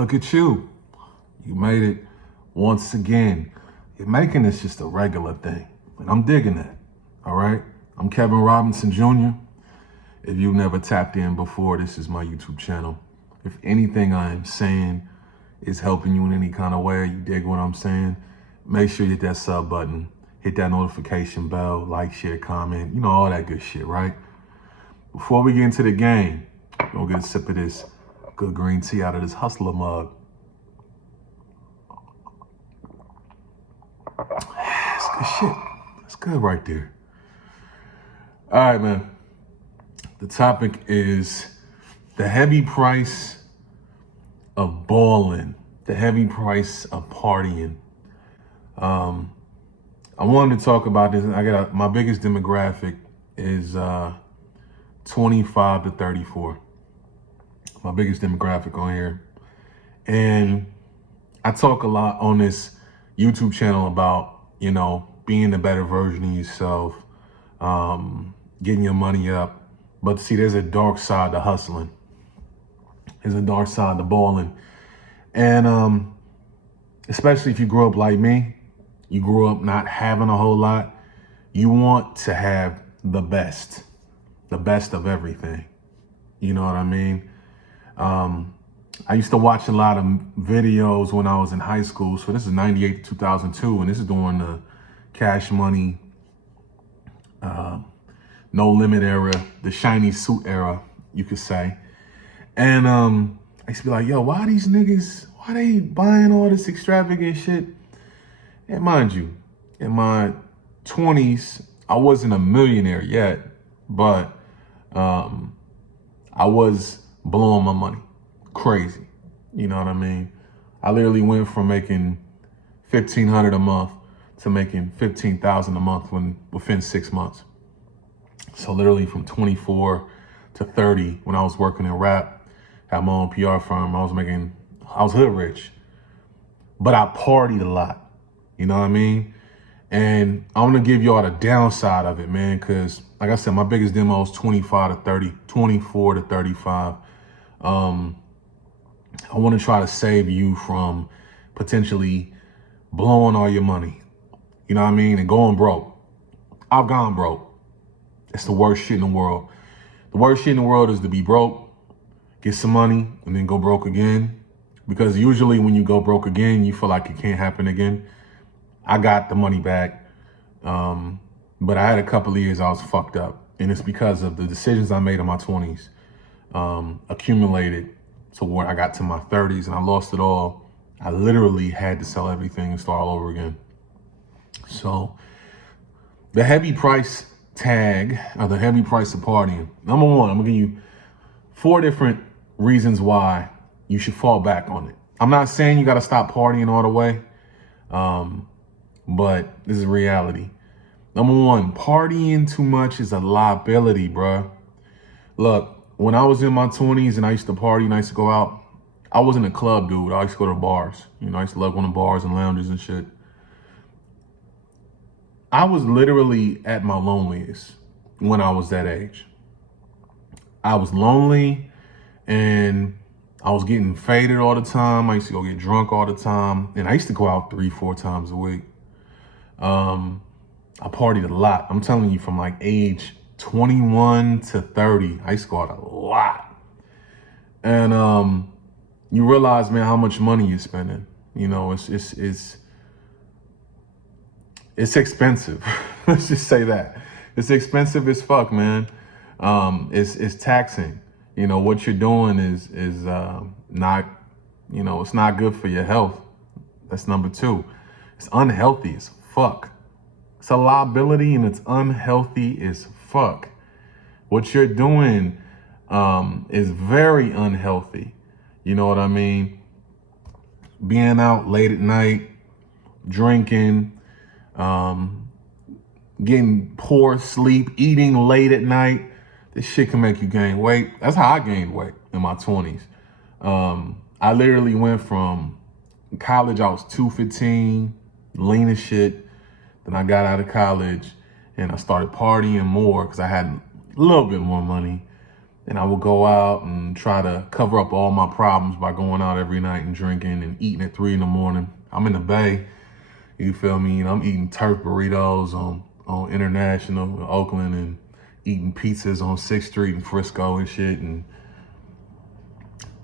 look at you. You made it once again. You're making this just a regular thing. And I'm digging that. All right? I'm Kevin Robinson Jr. If you've never tapped in before, this is my YouTube channel. If anything I am saying is helping you in any kind of way, you dig what I'm saying, make sure you hit that sub button, hit that notification bell, like, share, comment, you know, all that good shit, right? Before we get into the game, we'll get a sip of this good green tea out of this Hustler mug. That's good shit. That's good right there. All right, man. The topic is the heavy price of balling, the heavy price of partying. I wanted to talk about this. My biggest demographic is 25 to 34. My biggest demographic on here. And I talk a lot on this YouTube channel about, you know, being a better version of yourself, getting your money up. But see, there's a dark side to hustling. There's a dark side to balling. And especially if you grew up like me, you grew up not having a whole lot, you want to have the best of everything. You know what I mean? I used to watch a lot of videos when I was in high school. So this is 98 to 2002, and this is during the Cash Money, No Limit era, the shiny suit era, you could say. And I used to be like, yo, why these niggas, why they buying all this extravagant shit? And mind you, in my 20s, I wasn't a millionaire yet, but I was blowing my money crazy. You know what I mean? I literally went from making $1,500 a month to making $15,000 a month within 6 months. So literally from 24 to 30, when I was working in rap, had my own PR firm, I was hood rich, but I partied a lot. You know what I mean? And I want to give y'all the downside of it, man, because like I said, my biggest demo was 24 to 35. I want to try to save you from potentially blowing all your money. You know what I mean? And going broke. I've gone broke. It's the worst shit in the world. The worst shit in the world is to be broke, get some money, and then go broke again. Because usually when you go broke again, you feel like it can't happen again. I got the money back, but I had a couple of years I was fucked up. And it's because of the decisions I made in my 20s, accumulated to where I got to my 30s and I lost it all. I literally had to sell everything and start all over again. So the heavy price tag, or the heavy price of partying. Number one, I'm gonna give you 4 different reasons why you should fall back on it. I'm not saying you gotta stop partying all the way, but this is reality. Number one, partying too much is a liability, bruh. Look, when I was in my 20s and I used to party and I used to go out, I wasn't a club dude. I used to go to bars. You know, I used to love going to bars and lounges and shit. I was literally at my loneliest when I was that age. I was lonely and I was getting faded all the time. I used to go get drunk all the time. And I used to go out 3-4 times a week. I partied a lot. I'm telling you, from like age 21 to 30, I used to go out a lot. And you realize, man, how much money you're spending. You know, it's expensive. Let's just say that. It's expensive as fuck, man. It's taxing. You know, what you're doing is not, you know, it's not good for your health. That's number 2. It's unhealthy as fuck. It's a liability and it's unhealthy as fuck. What you're doing is very unhealthy. You know what I mean? Being out late at night, drinking, getting poor sleep, eating late at night. This shit can make you gain weight. That's how I gained weight in my 20s. I literally went from college, I was 215, lean as shit. Then I got out of college and I started partying more because I had a little bit more money. And I would go out and try to cover up all my problems by going out every night and drinking and eating at 3 a.m. I'm in the Bay, you feel me? And I'm eating turf burritos on International in Oakland and eating pizzas on 6th Street in Frisco and shit. And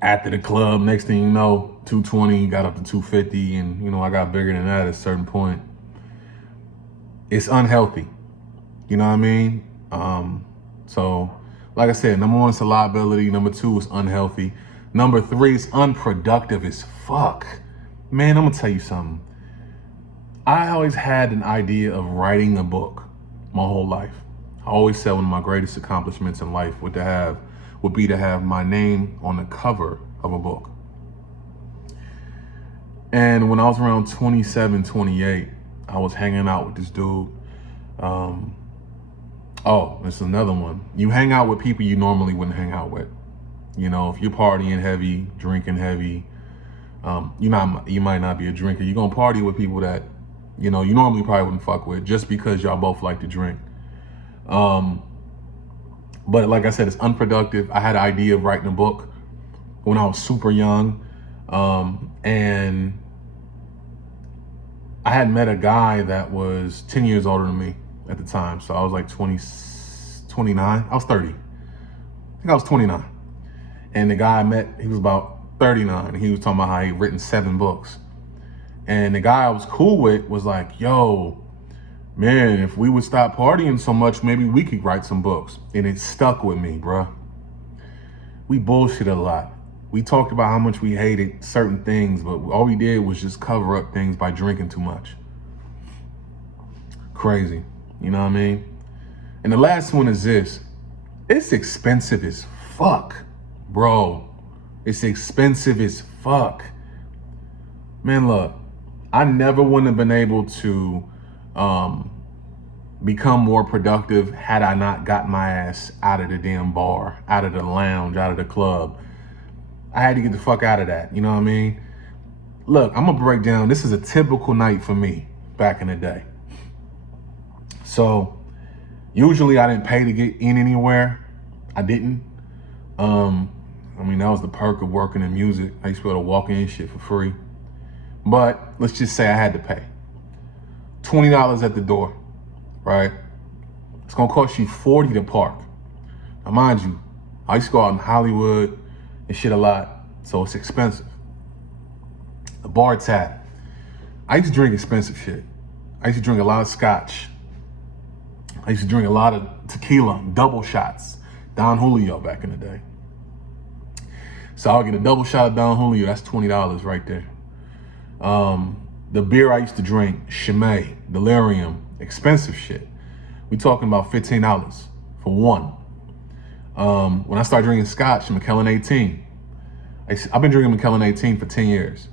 after the club, next thing you know, 220 got up to 250, and you know, I got bigger than that at a certain point. It's unhealthy. You know what I mean? So like I said, number 1 is a liability. Number 2 is unhealthy. Number 3 is unproductive as fuck. Man, I'm gonna tell you something. I always had an idea of writing a book my whole life. I always said one of my greatest accomplishments in life would be to have my name on the cover of a book. And when I was around 27, 28, I was hanging out with this dude. Oh, this is another one. You hang out with people you normally wouldn't hang out with. You know, if you're partying heavy, drinking heavy, you might not be a drinker. You're gonna party with people that, you know, you normally probably wouldn't fuck with just because y'all both like to drink. But like I said, it's unproductive. I had an idea of writing a book when I was super young. And I had met a guy that was 10 years older than me at the time. So I was like 29. I was 30. I think I was 29. And the guy I met, he was about 39. And he was talking about how he'd written 7 books. And the guy I was cool with was like, yo, man, if we would stop partying so much, maybe we could write some books. And it stuck with me, bruh. We bullshit a lot. We talked about how much we hated certain things, but all we did was just cover up things by drinking too much. Crazy, you know what I mean? And the last one is this. It's expensive as fuck, bro. It's expensive as fuck. Man, look, I never wouldn't have been able to become more productive had I not got my ass out of the damn bar, out of the lounge, out of the club. I had to get the fuck out of that, you know what I mean? Look, I'm gonna break down, this is a typical night for me back in the day. So, usually I didn't pay to get in anywhere. I didn't. I mean, that was the perk of working in music. I used to be able to walk in shit for free. But let's just say I had to pay. $20 at the door, right? It's gonna cost you $40 to park. Now mind you, I used to go out in Hollywood and shit a lot, so it's expensive. A bar tab. I used to drink expensive shit. I used to drink a lot of scotch. I used to drink a lot of tequila, double shots, Don Julio back in the day. So I'll get a double shot of Don Julio, that's $20 right there. The beer I used to drink, Chimay, Delirium, expensive shit. We talking about $15 for one. When I started drinking scotch, Macallan 18. I've been drinking Macallan 18 for 10 years.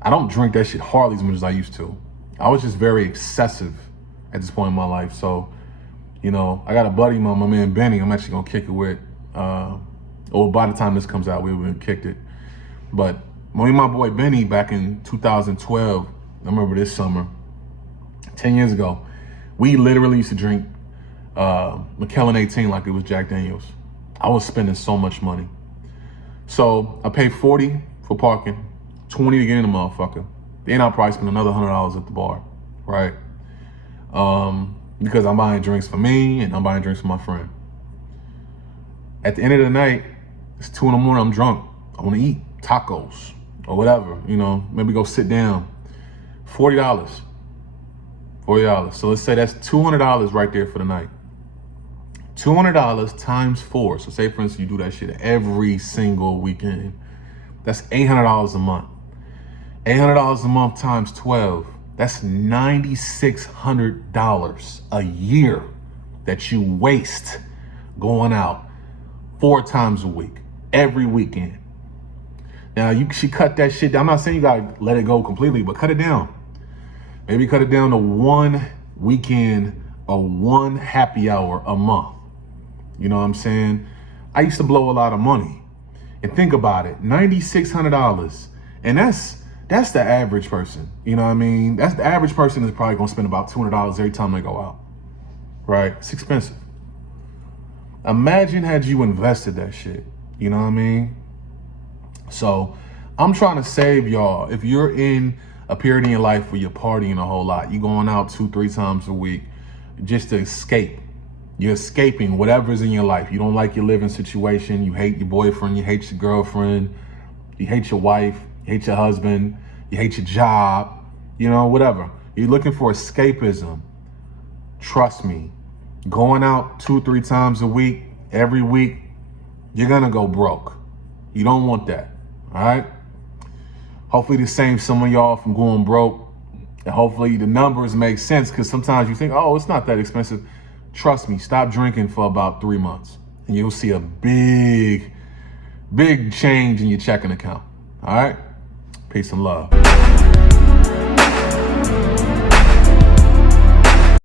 I don't drink that shit hardly as much as I used to. I was just very excessive at this point in my life. So, you know, I got a buddy, my man Benny, I'm actually gonna kick it with, or by the time this comes out, we would have kicked it. But me and my boy Benny back in 2012, I remember this summer, 10 years ago, we literally used to drink Macallan 18 like it was Jack Daniels. I was spending so much money. So I paid $40 for parking, $20 to get in the motherfucker. Then I'll probably spend another $100 at the bar, right? Because I'm buying drinks for me and I'm buying drinks for my friend. At the end of the night, it's 2 a.m, I'm drunk. I wanna eat tacos or whatever, you know, maybe go sit down. $40. So let's say that's $200 right there for the night. $200 times 4. So say for instance, you do that shit every single weekend. That's $800 a month. $800 a month times 12. That's $9,600 a year that you waste going out 4 times a week, every weekend. Now you should cut that shit down. I'm not saying you gotta let it go completely, but cut it down. Maybe cut it down to 1 weekend or 1 happy hour a month. You know what I'm saying? I used to blow a lot of money. And think about it, $9,600. And that's the average person. You know what I mean? That's the average person is probably gonna spend about $200 every time they go out. Right? It's expensive. Imagine had you invested that shit. You know what I mean? So I'm trying to save y'all. If you're in a period in your life where you're partying a whole lot, you're going out 2-3 times a week just to escape. You're escaping whatever's in your life. You don't like your living situation. You hate your boyfriend. You hate your girlfriend. You hate your wife. You hate your husband. You hate your job. You know, whatever. You're looking for escapism. Trust me. Going out 2-3 times a week, every week, you're going to go broke. You don't want that. All right? Hopefully this saves some of y'all from going broke. And hopefully the numbers make sense, because sometimes you think, oh, it's not that expensive. Trust me, stop drinking for about 3 months and you'll see a big change in your checking account. All right? Peace and love.